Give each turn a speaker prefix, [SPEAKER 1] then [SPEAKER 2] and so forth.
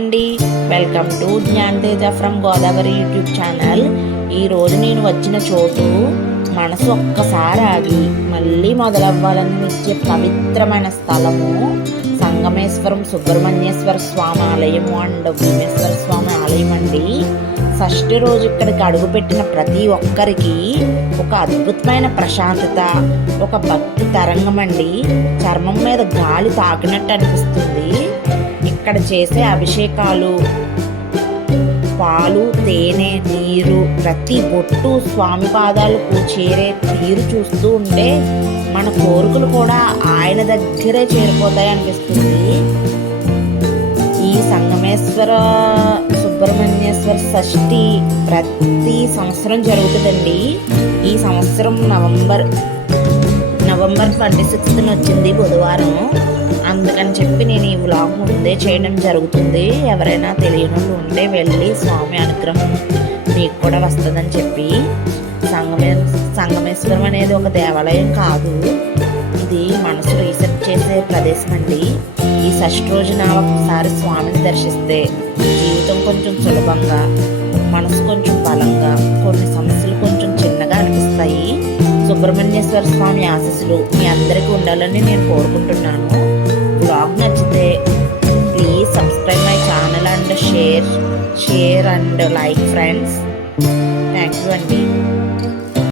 [SPEAKER 1] అండి. Welcome to Gnanateja from Godavari YouTube channel ఈ రోజు నేను వచ్చిన చోటు మనసు ఒక్కసారి ఆగి మళ్ళీ మొదలవ్వాలని ఇచ్చే పవిత్రమైన స్థలము సంగమేశ్వరం సుబ్రహ్మణ్యేశ్వర స్వామి ఆలయము అండ్ భీమేశ్వర స్వామి ఆలయం అండి. షష్టి రోజు ఇక్కడికి అడుగుపెట్టిన ప్రతి ఒక్కరికి ఒక అద్భుతమైన ప్రశాంతత ఒక భక్తి తరంగం అండి చర్మం మీద గాలి తాకినట్టు అనిపిస్తుంది. అక్కడ చేసే అభిషేకాలు. పాలు తేనె నీరు ప్రతి బొట్టు స్వామి పాదాలకు చేరే తీరు చూస్తూ ఉంటే మన కోరికలు కూడా ఆయన దగ్గరే చేరిపోతాయి అనిపిస్తుంది. ఈ సంగమేశ్వర సుబ్రహ్మణ్యేశ్వర షష్ఠి ప్రతి సంవత్సరం జరుగుతుందండి. ఈ సంవత్సరం నవంబర్ నవంబర్ ట్వంటీ సిక్స్త్ వచ్చింది బుధవారం. అందుకని చెప్పి నేను ఈ వ్లాగ్ ముందే చేయడం జరుగుతుంది. ఎవరైనా తెలియని ఉంటే వెళ్ళి స్వామి అనుగ్రహం మీకు కూడా వస్తుందని చెప్పి. సంగమే సంగమేశ్వరం అనేది ఒక దేవాలయం కాదు. ఇది మనసు రీసెర్చ్ చేసే ప్రదేశం అండి. ఈ షష్ఠ రోజున ఒకసారి స్వామిని దర్శిస్తే జీవితం కొంచెం సులభంగా మనసు సుబ్రహ్మణ్యేశ్వర స్వామి ఆశీస్సులు మీ అందరికీ ఉండాలని నేను కోరుకుంటున్నాను. బ్లాగ్ నచ్చితే please subscribe my channel and share share and like friends thank you అండి